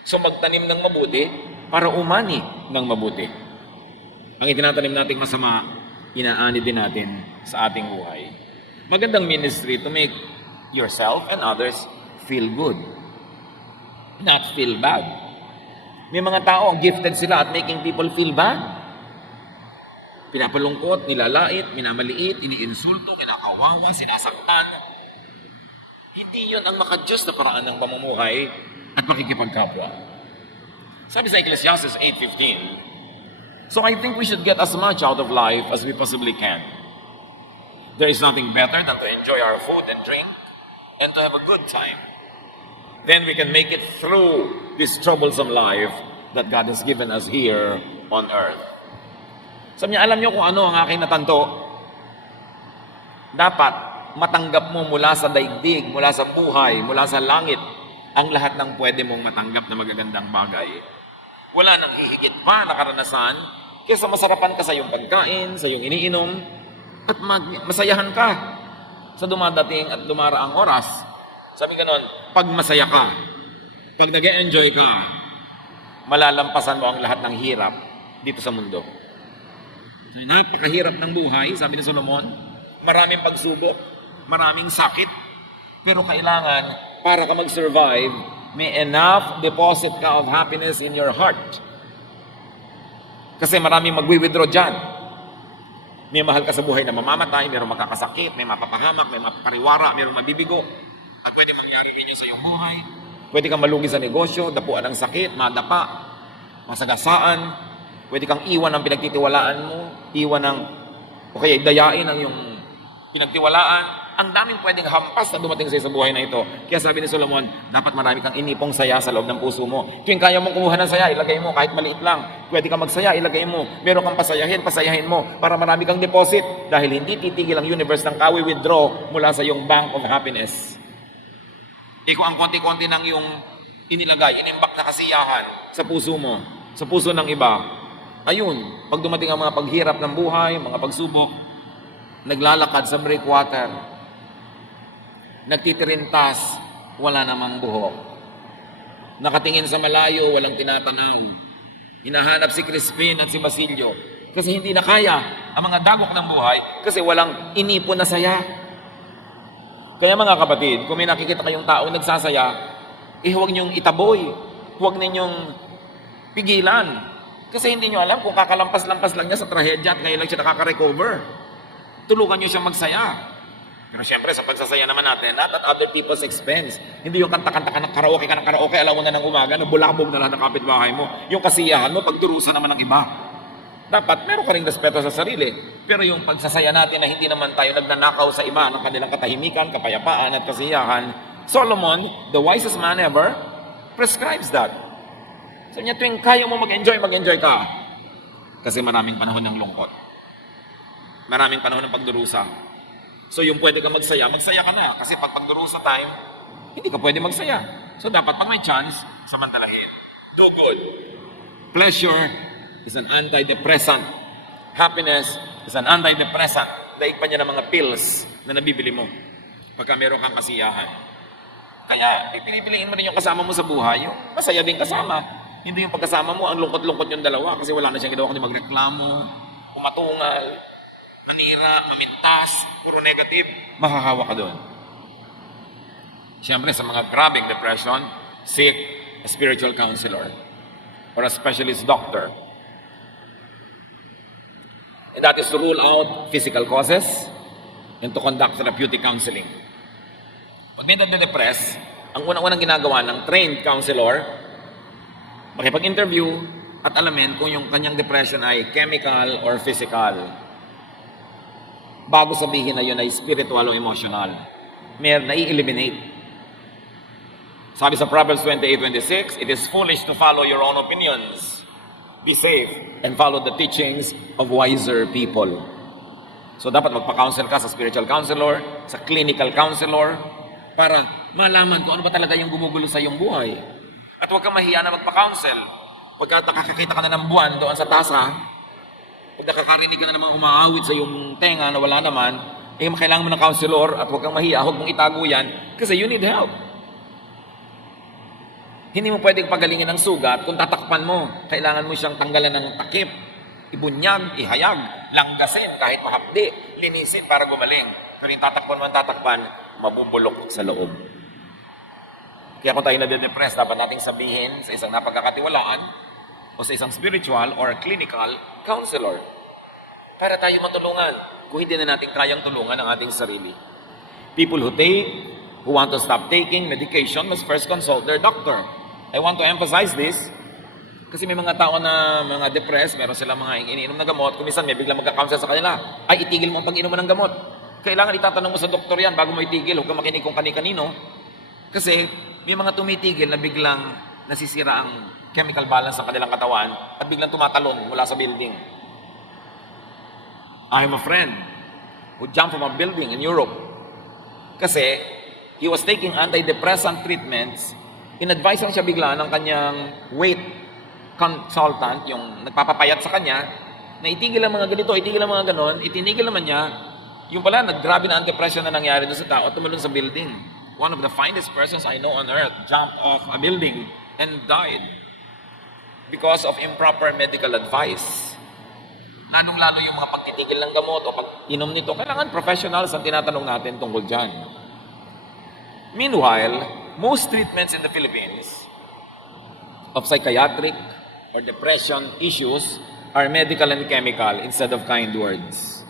So magtanim ng mabuti para umani ng mabuti. Ang itinatanim nating masama, inaani din natin sa ating buhay. Magandang ministry to make yourself and others feel good, not feel bad. May mga tao, gifted sila at making people feel bad. Pinapalungkot, nilalait, minamaliit, iniinsulto, kinakawawa, sinasaktan. Hindi yun ang makadiyos na paraan ng pamumuhay at makikipagkapwa. Sabi sa Ecclesiastes 8:15, so I think we should get as much out of life as we possibly can. There is nothing better than to enjoy our food and drink and to have a good time. Then we can make it through this troublesome life that God has given us here on earth. Sabi niya, alam niyo kung ano ang aking natanto? Dapat matanggap mo mula sa daigdig, mula sa buhay, mula sa langit, ang lahat ng pwede mong matanggap na magagandang bagay. Wala nang hihigit pa na karanasan kaysa masarapan ka sa iyong pagkain, sa iyong iniinom, at masayahan ka sa dumadating at dumaraang oras. Sabi ka nun, pag masaya ka, pag nag-enjoy ka, malalampasan mo ang lahat ng hirap dito sa mundo. So, napakahirap ng buhay, sabi ni Solomon, maraming pagsubok, maraming sakit, pero kailangan, para ka mag-survive, may enough deposit ka of happiness in your heart. Kasi maraming magwi-withdraw dyan. May mahal ka sa buhay na mamamatay, mayroong makakasakit, may mapapahamak, may mapapariwara, mayroong mabibigo. At pwede mangyari rin yun sa iyong buhay. Pwede kang malugi sa negosyo, dapuan ng sakit, madapa, masagasaan. Pwede kang iwan ng pinagtitiwalaan mo, iwan ng, o kaya dayain ang iyong pinagtiwalaan. Ang daming pwedeng hampas na dumating sa iyo sa buhay na ito. Kaya sabi ni Solomon, dapat marami kang inipong saya sa loob ng puso mo. Kung kaya mong kumuha ng saya, ilagay mo kahit maliit lang. Pwede kang magsaya, ilagay mo. Meron kang pasayahin mo para marami kang deposit. Dahil hindi titigil ang universe ng kawi-withdraw mula sa iyong bank of happiness. Ikaw ang konti-konti ng iyong inilagay, inimbak na kasiyahan sa puso mo, sa puso ng iba. Ayun, pag dumating ang mga paghirap ng buhay, mga pagsubok, naglalakad sa breakwater, nagtitirintas, wala namang buhok. Nakatingin sa malayo, walang tinatanaw. Hinahanap si Crispin at si Basilio kasi hindi na kaya ang mga dagok ng buhay kasi walang inipon na saya. Kaya mga kapatid, kung may nakikita kayong tao nagsasaya, huwag niyong itaboy, huwag ninyong pigilan. Kasi hindi nyo alam kung kakalampas-lampas lang niya sa trahedya at ngayon lang siya nakaka-recover. Tulungan nyo siya magsaya. Pero syempre, sa pagsasaya naman natin, not at other people's expense. Hindi yung kanta-kanta ka ng karaoke, alam mo na ng umaga, nabulabog na lahat ng kapitbahay mo. Yung kasiyahan mo, pagdurusa naman ng iba. Dapat, meron ka rin respeto sa sarili. Pero yung pagsasaya natin na hindi naman tayo nagnanakaw sa iba ng kanilang katahimikan, kapayapaan at kasiyahan, Solomon, the wisest man ever, prescribes that. So niya, tuwing kaya mo mag-enjoy ka. Kasi maraming panahon ng lungkot. Maraming panahon ng pagdurusa. So yung pwede ka magsaya ka na. Kasi pag pagdurusa time, hindi ka pwede magsaya. So dapat pag may chance, samantalahin. Do good. Pleasure is an antidepressant. Happiness is an antidepressant. Daig pa niya ng mga pills na nabibili mo pagka meron kang kasiyahan. Kaya pipiliin mo rin yung kasama mo sa buhay, yung masaya din kasama. Hindi yung pagkasama mo, ang lungkot-lungkot yung dalawa kasi wala na siyang ginawa kundi magreklamo, kumatungal, manira, mamintas, puro negative, mahahawa ka doon. Siyempre, sa mga grabing depression, seek a spiritual counselor or a specialist doctor. And that is to rule out physical causes and to conduct therapeutic counseling. Pag may nade-depress, ang unang-unang ginagawa ng trained counselor, makipag-interview at alamin kung yung kanyang depression ay chemical or physical. Bago sabihin na yun ay spiritual o emotional. May nai-eliminate. Sabi sa Proverbs 28:26, it is foolish to follow your own opinions. Be safe and follow the teachings of wiser people. So dapat magpa-counsel ka sa spiritual counselor, sa clinical counselor, para malaman kung ano ba talaga yung gumugulo sa iyong buhay. At huwag kang mahiya na magpa-counsel. Pagka nakakakita ka na ng buwan doon sa tasa, pag nakakarinig ka na ng mga umaawit sa iyong tenga na wala naman, kailangan mo ng counselor at huwag kang mahiya, huwag mong itago yan kasi you need help. Hindi mo pwedeng pagalingin ng sugat kung tatakpan mo. Kailangan mo siyang tanggalan ng takip, ibunyag, ihayag, langgasin kahit mahapdi, linisin para gumaling. Pero yung tatakpan mo ang tatakpan, mabubulok sa loob. Kaya kung tayo nade-depress, dapat nating sabihin sa isang napagkakatiwalaan o sa isang spiritual or clinical counselor para tayo matulungan kung hindi na natin kayang tulungan ang ating sarili. People who want to stop taking medication must first consult their doctor. I want to emphasize this kasi may mga tao na mga depressed, meron silang mga iniinom na gamot, kung minsan may biglang magka-counsel sa kanila, ay itigil mo ang pag-inom ng gamot. Kailangan itatanong mo sa doktor yan bago mo itigil, huwag kang makinig kung kani-kanino. Kasi may mga tumitigil na biglang nasisira ang chemical balance sa kanilang katawan at biglang tumatalon mula sa building. I have a friend who jumped from a building in Europe kasi he was taking antidepressant treatments. In-advise lang siya bigla ng kanyang weight consultant, yung nagpapapayat sa kanya, na itigil ang mga ganito, itigil ang mga ganon, itinigil naman niya, yung pala, naggrabe na ang depression na nangyari doon sa tao at tumalon sa building. One of the finest persons I know on earth jumped off a building and died because of improper medical advice. Lalong-lalo yung mga pagtitigil ng gamot o pag-inom nito, kailangan professionals ang tinatanong natin tungkol dyan. Meanwhile, most treatments in the Philippines of psychiatric or depression issues are medical and chemical instead of kind words.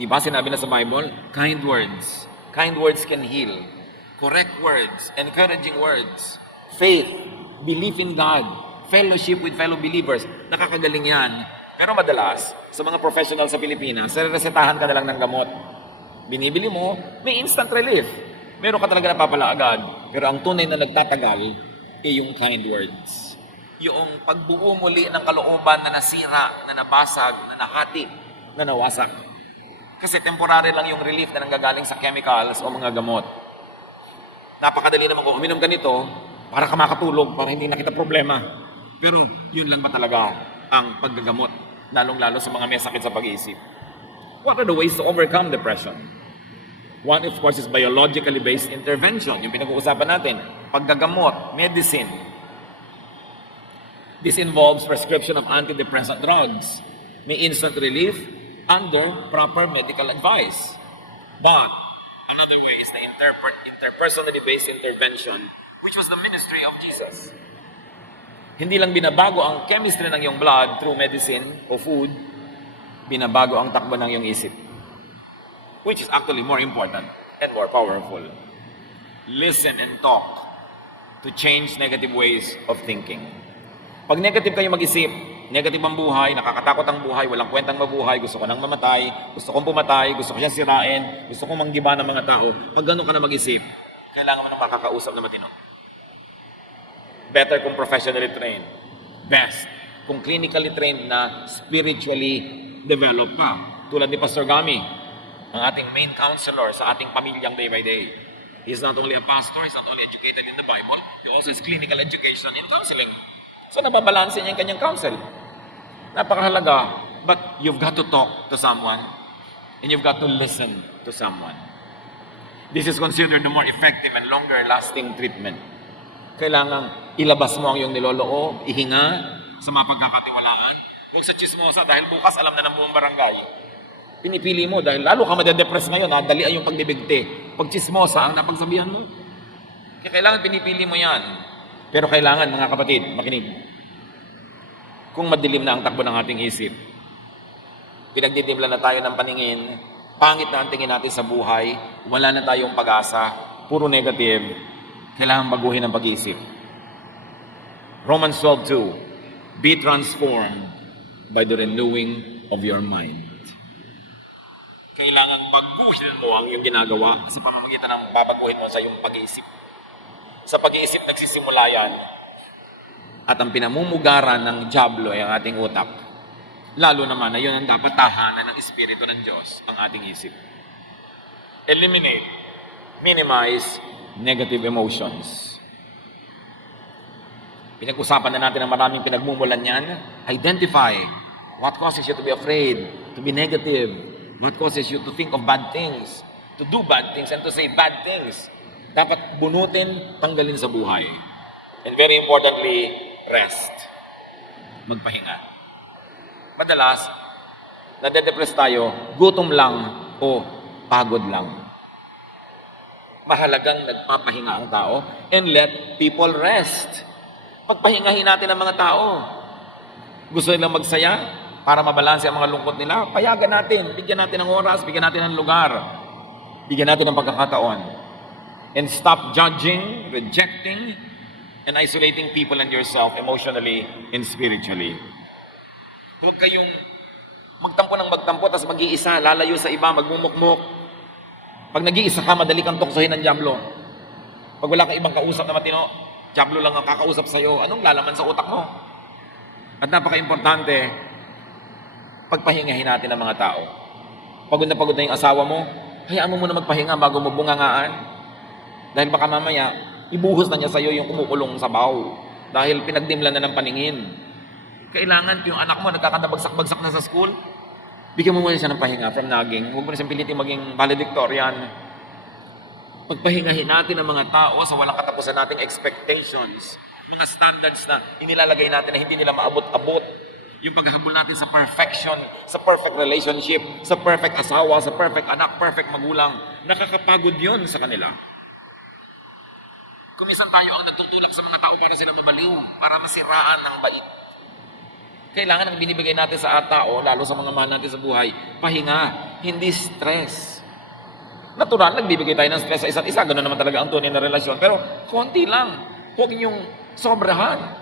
Diba sinabi na sa Bible? Kind words. Kind words can heal. Correct words, encouraging words, faith, belief in God, fellowship with fellow believers. Nakakagaling yan. Pero madalas, sa mga professional sa Pilipinas, resetahan ka na lang ng gamot. Binibili mo, may instant relief. Meron ka talaga napapala agad. Pero ang tunay na nagtatagal ay yung kind words. Yung pagbuo muli ng kalooban na nasira, na nabasag, na nahati, na nawasak. Kasi temporary lang yung relief na nanggagaling sa chemicals o mga gamot. Napakadali naman kung uminom ka nito para ka makatulog, para hindi nakita problema. Pero yun lang ba talaga ang paggagamot, lalong-lalo sa mga may sakit sa pag-iisip? What are the ways to overcome depression? One, of course, is biologically based intervention. Yung pinag-uusapan natin, paggagamot, medicine. This involves prescription of antidepressant drugs. May instant relief under proper medical advice. But another way is the interpersonally based intervention, which was the ministry of Jesus. Hindi lang binabago ang chemistry ng iyong blood through medicine o food, binabago ang takbo ng iyong isip, which is actually more important and more powerful. Listen and talk to change negative ways of thinking. Pag negative kayo mag-isip, negative ang buhay, nakakatakot ang buhay, walang kwentang mabuhay, gusto ko nang mamatay, gusto kong pumatay, gusto ko siyang sirain, gusto kong manggiba ng mga tao, pag gano'n ka na mag-isip, kailangan mo ng makakausap na matino. Better kung professionally trained. Best kung clinically trained na spiritually developed pa. Tulad ni Pastor Gami, ang ating main counselor sa ating pamilyang day by day. He's not only a pastor, he's not only educated in the Bible, he also has clinical education in counseling. So nababalansin niya yung kanyang counsel. Napakahalaga. But you've got to talk to someone and you've got to listen to someone. This is considered the more effective and longer lasting treatment. Kailangan ilabas mo ang iyong niloloob, ihinga sa mga pagkakatiwalaan. Huwag sa chismosa dahil bukas alam na ng buong barangay. Pinipili mo dahil lalo ka madadepress ngayon, dalian yung pagdibigti. Pag chismosa ang napagsabihan mo. Kaya kailangan pinipili mo yan. Pero kailangan, mga kapatid, makinig. Kung madilim na ang takbo ng ating isip, pinagdidimla na tayo ng paningin, pangit na ang tingin natin sa buhay, wala na tayong pag-asa, puro negative, kailangan baguhin ang pag-iisip. Romans 12:2, be transformed by the renewing of your mind. Kailangan baguhin mo ang iyong ginagawa sa pamamagitan ng babaguhin mo sa iyong pag-iisip. Sa pag-iisip nagsisimula yan. At ang pinamumugaran ng dyablo ay ang ating utak. Lalo naman na yun ang dapat tahanan ng Espiritu ng Diyos, ang ating isip. Eliminate, minimize negative emotions. Pinag-usapan na natin ang maraming pinagmumulan yan. Identify what causes you to be afraid, to be negative, what causes you to think of bad things, to do bad things, and to say bad things. Dapat bunutin, tanggalin sa buhay. And very importantly, rest. Magpahinga. Madalas, nade-depress tayo, gutom lang o pagod lang. mahalagang nagpapahinga ang tao and let people rest. Pagpahingahin natin ang mga tao. Gusto nilang magsaya para mabalanse ang mga lungkot nila, payagan natin, bigyan natin ng oras, bigyan natin ng lugar, bigyan natin ng pagkakataon. And stop judging, rejecting, and isolating people and yourself emotionally and spiritually. Huwag kayong magtampo ng magtampo, tapos mag-iisa, lalayo sa iba, magmumukmuk. Pag nag-iisa ka, madali kang tuksohin ng dyablo. Pag wala kang ibang kausap na matino, dyablo lang ang kakausap sa'yo, anong lalaman sa utak mo? At napaka-importante, pagpahingahin natin ang mga tao. Pagod na yung asawa mo, hayaan mo muna magpahinga bago mo bungangaan. Dahil baka mamaya, ibuhos na niya sa'yo yung kumukulong sabaw. Dahil pinagdimlan na ng paningin. Kailangan yung anak mo nagkakadabagsak-bagsak na sa school, bigyan mo muna siya ng pahinga from nagging. Huwag mo na siyang pilitin maging valedictorian. Pagpahingahin natin ang mga tao sa walang katapusan nating expectations. Mga standards na inilalagay natin na hindi nila maabot-abot. Yung paghahabol natin sa perfection, sa perfect relationship, sa perfect asawa, sa perfect anak, perfect magulang. Nakakapagod yun sa kanila. Kumisan tayo ang nagtutulak sa mga tao para sila mabaliw, para masiraan ng bait. Kailangan ang binibigay natin sa tao, lalo sa mga mahal natin sa buhay, pahinga, hindi stress. Natural, nagbibigay tayo ng stress sa isa't isa. Ganoon naman talaga ang tunay na relasyon. Pero konti lang. Huwag niyong sobrahan.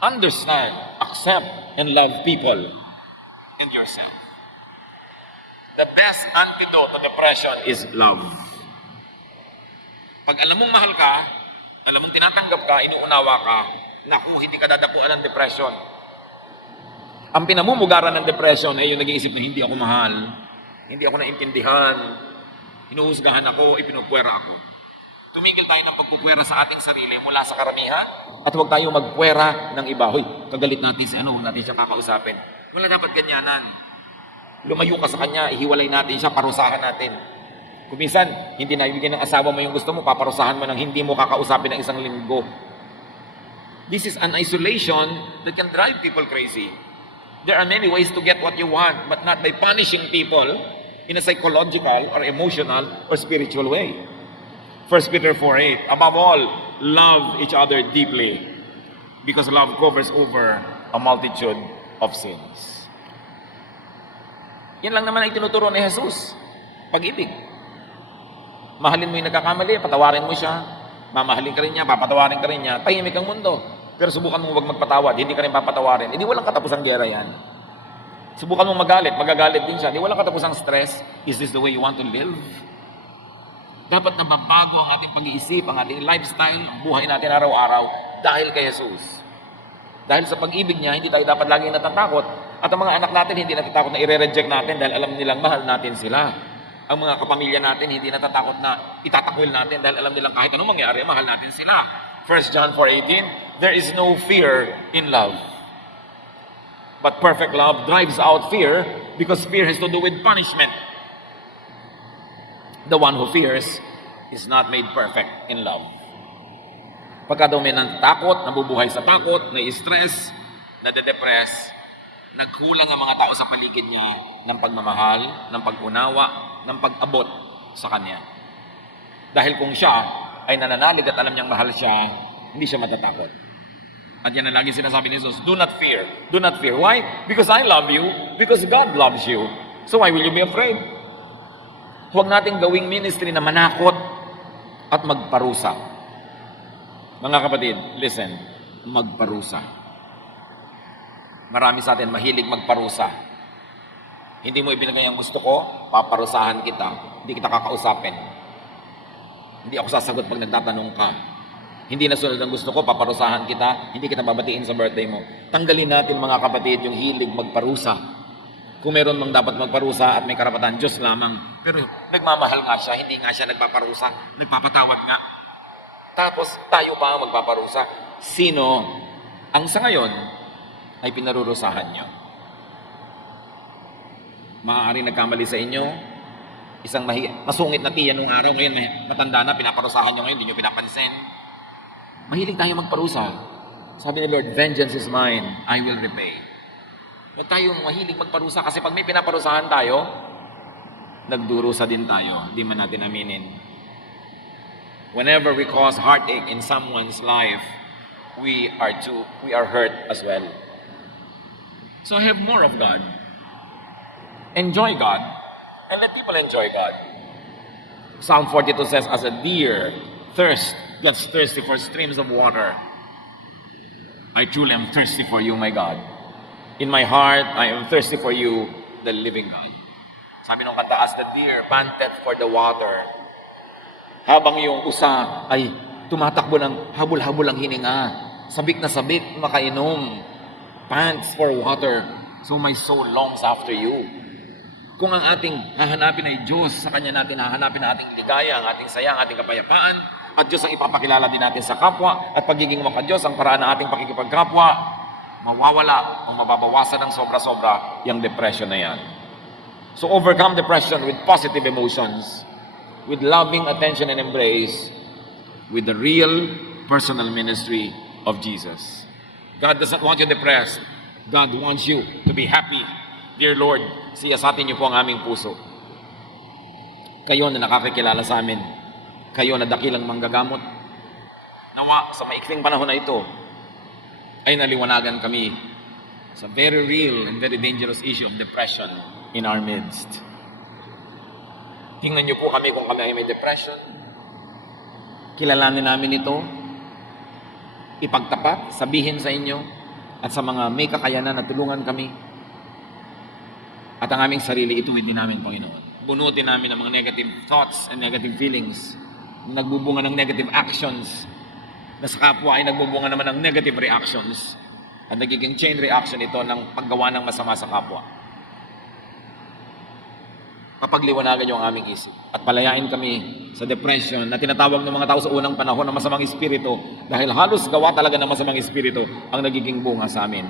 Understand, accept, and love people and yourself. The best antidote to depression is love. Pag alam mong mahal ka, alam mong tinatanggap ka, inuunawa ka, naku, hindi ka dadapuan ng depression. Ang pinamumugaran ng depression ay yung nag-iisip na hindi ako mahal, hindi ako naintindihan, hinuhusgahan ako, ipinupwera ako. Tumigil tayo ng pagpupwera sa ating sarili mula sa karamihan at huwag tayo magpwera ng iba. Hoy, kagalit natin si huwag natin siya kakausapin. Wala dapat ganyanan. Lumayo ka sa kanya, ihiwalay natin siya, parusahan natin. Kung minsan, hindi na ibigay ng asawa mo yung gusto mo, paparusahan mo ng hindi mo kakausapin ng isang linggo. This is an isolation that can drive people crazy. There are many ways to get what you want, but not by punishing people in a psychological or emotional or spiritual way. 1 Peter 4:8, above all, love each other deeply, because love covers over a multitude of sins. Yan lang naman ay tinuturo ni Jesus. Pag-ibig. Mahalin mo yung nagkakamali, patawarin mo siya. Mamahalin ka rin niya, papatawarin ka rin niya. Tahimik ang mundo. Pero subukan mo huwag magpatawad, hindi ka rin papatawarin. Hindi walang katapusang gera yan. Subukan mo magagalit din siya. Hindi walang katapusang stress. Is this the way you want to live? Dapat na mabago ang ating pag-iisip, ang ating lifestyle, ang buhay natin araw-araw dahil kay Jesus. Dahil sa pag-ibig niya, hindi tayo dapat laging natatakot. At ang mga anak natin, hindi natatakot na i-reject natin dahil alam nilang mahal natin sila. Ang mga kapamilya natin, hindi natatakot na itatakwil natin dahil alam nilang kahit anong mangyari, mahal natin sila. 1 John 4:18, there is no fear in love. But perfect love drives out fear because fear has to do with punishment. The one who fears is not made perfect in love. Pagka daw may natakot, nabubuhay sa takot, na-stress, nade-depress, nagkulang ang mga tao sa paligid niya ng pagmamahal, ng pag-unawa, ng pag-abot sa kanya. Dahil kung siya ay nananalig at alam niyang mahal siya, hindi siya matatakot. At yan ang lagi sinasabi ni Jesus, do not fear. Do not fear. Why? Because I love you. Because God loves you. So why will you be afraid? Huwag nating gawing ministry na manakot at magparusa. Mga kapatid, listen, magparusa. Marami sa atin mahilig magparusa. Hindi mo ibinigay ang gusto ko, paparusahan kita. Hindi kita kakausapin. Hindi ako sasagot pag nagtatanong ka. Hindi nasunod ang gusto ko, paparusahan kita. Hindi kita babatiin sa birthday mo. Tanggalin natin mga kapatid yung hilig magparusa. Kung meron mang dapat magparusa at may karapatan, Diyos lamang. Pero nagmamahal nga siya, hindi nga siya nagpaparusa. Nagpapatawad nga. Tapos tayo pa ang magpaparusa. Sino ang sa ngayon ay pinarurusahan nyo? Maaaring nagkamali sa inyo, isang masungit na tiyan nung araw, ngayon matanda na, pinaparusahan nyo ngayon, hindi nyo pinapansin. Mahilig tayo magparusa. Sabi ni Lord, vengeance is mine, I will repay. Huwag tayong mahilig magparusa kasi pag may pinaparusahan tayo, nagdurusa din tayo, hindi man natin aminin. Whenever we cause heartache in someone's life, we are hurt as well. So have more of God. Enjoy God. And let people enjoy God. Psalm 42 says, as a deer gets thirsty for streams of water, I truly am thirsty for you, my God. In my heart, I am thirsty for you, the living God. Sabi nung kanta, as the deer panted for the water, habang yung usa ay tumatakbo ng habol-habol ang hininga, sabik na sabik, makainom, pants for water, so my soul longs after you. Kung ang ating hahanapin ay Diyos, sa Kanya natin hahanapin ang ating ligaya, ang ating saya, ang ating kapayapaan, at Diyos ang ipapakilala din natin sa kapwa, at pagiging maka-Diyos ang paraan ng ating pakikipagkapwa, mawawala o mababawasan ng sobra-sobra yung depression na yan. So overcome depression with positive emotions, with loving attention and embrace, with the real personal ministry of Jesus. God doesn't want you depressed. God wants you to be happy. Dear Lord, siyasatin niyo po ang aming puso. Kayo na nakakakilala sa amin. Kayo na dakilang manggagamot. Nawa, sa maikling panahon na ito, ay naliwanagan kami sa very real and very dangerous issue of depression in our midst. Tingnan niyo po kami kung kami ay may depression. Kilalanin namin ito. Ipagtapat, sabihin sa inyo at sa mga may kakayanan na tulungan kami. At ang aming sarili, ituwid din namin, Panginoon. Bunutin namin ang mga negative thoughts and negative feelings. Nagbubunga ng negative actions. Na sa kapwa ay nagbubunga naman ng negative reactions. At nagiging chain reaction ito ng paggawa ng masama sa kapwa. Kapagliwanagan niyo ang aming isip. At palayain kami sa depression na tinatawag ng mga tao sa unang panahon ng masamang espiritu. Dahil halos gawa talaga ng masamang espiritu ang nagiging bunga sa amin.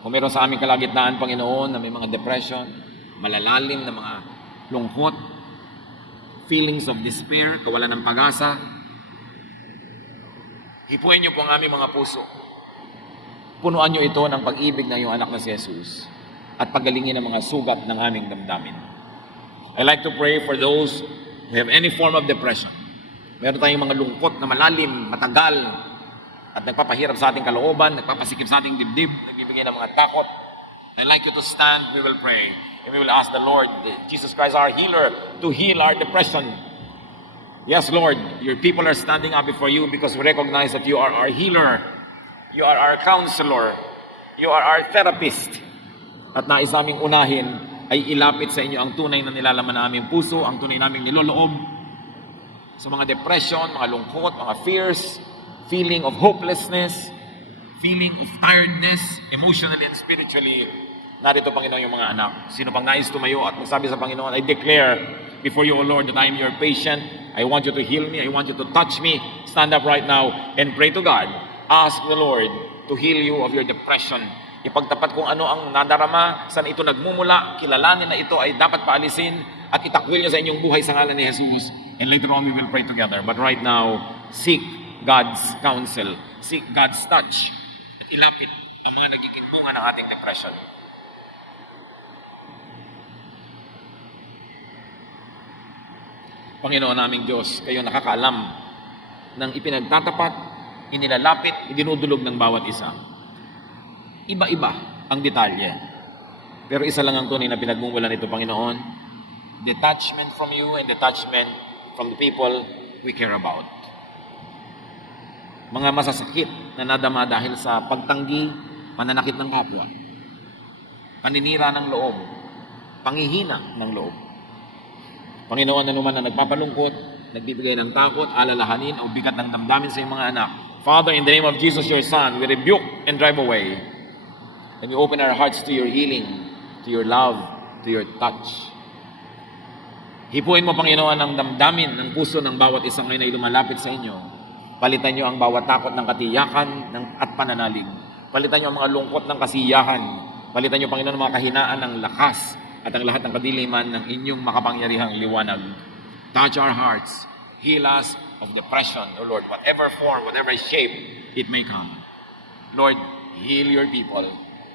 Kung meron sa aming kalagitnaan, Panginoon, na may mga depression, malalalim na mga lungkot, feelings of despair, kawalan ng pag-asa, hipuin niyo po ang aming mga puso. Punuan niyo ito ng pag-ibig ng iyong anak na si Jesus at paggalingin ang mga sugat ng aming damdamin. I like to pray for those who have any form of depression. Meron tayong mga lungkot na malalim, matagal, at nagpapahirap sa ating kalooban, nagpapasikip sa ating dibdib, nagbibigay ng mga takot. I'd like you to stand, we will pray, and we will ask the Lord, Jesus Christ, our healer, to heal our depression. Yes, Lord, your people are standing up before you because we recognize that you are our healer, you are our counselor, you are our therapist. At nais naming unahin ay ilapit sa inyo ang tunay na nilalaman ng aming puso, ang tunay naming niloloob sa mga depression, mga lungkot, mga fears, feeling of hopelessness, feeling of tiredness, emotionally and spiritually. Narito, Panginoon, yung mga anak. Sino pang nais tumayo at magsabi sa Panginoon, I declare before you, O Lord, that I am your patient. I want you to heal me. I want you to touch me. Stand up right now and pray to God. Ask the Lord to heal you of your depression. Ipagtapat kung ano ang nadarama, saan ito nagmumula, kilalanin na ito ay dapat paalisin at itakwil niyo sa inyong buhay sa ngalan ni Jesus. And later on, we will pray together. But right now, seek God's counsel, seek God's touch, at ilapit ang mga nagiging bunga ng ating depression. Panginoon naming Diyos, kayo nakakaalam ng ipinagtatapat, inilalapit, idinudulog ng bawat isa. Iba-iba ang detalye. Pero isa lang ang tunay na pinagmumulan nito, Panginoon. Detachment from you and detachment from the people we care about. Mga masasakit na nadama dahil sa pagtanggi, pananakit ng kapwa, paninira ng loob, panghihina ng loob. Panginoon, anuman na nagpapalungkot, nagbibigay ng takot, alalahanin o bigat ng damdamin sa iyong mga anak, Father, in the name of Jesus, your Son, we rebuke and drive away. And we open our hearts to your healing, to your love, to your touch. Hipuin mo, Panginoon, ang damdamin ng puso ng bawat isang ngayon ay lumalapit sa inyo. Palitan niyo ang bawat takot ng katiyakan at pananalig. Palitan niyo ang mga lungkot ng kasiyahan. Palitan niyo, Panginoon, ang mga kahinaan ng lakas at ang lahat ng kadiliman ng inyong makapangyarihang liwanag. Touch our hearts. Heal us of depression, O Lord, whatever form, whatever shape it may come. Lord, heal your people.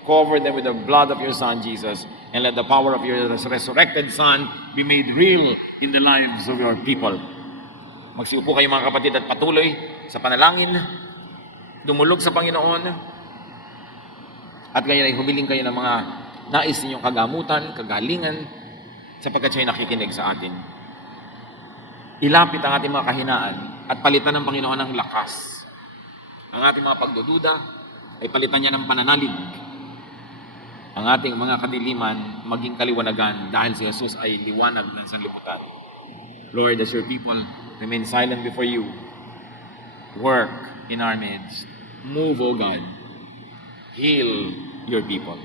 Cover them with the blood of your Son, Jesus, and let the power of your resurrected Son be made real in the lives of your people. Magsiupo kayo mga kapatid at patuloy sa panalangin, dumulog sa Panginoon, at kaya ay humiling kayo ng mga nais ninyong kagamutan, kagalingan, sapagkat siya'y nakikinig sa atin. Ilapit ang ating mga kahinaan at palitan ng Panginoon ng lakas. Ang ating mga pagdududa ay palitan niya ng pananalig. Ang ating mga kadiliman maging kaliwanagan dahil si Jesus ay liwanag ng sanlibutan. Lord, as your people remain silent before you, work in our midst. Move, O God. Heal your people.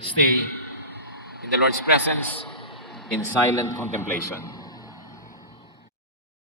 Stay in the Lord's presence in silent contemplation.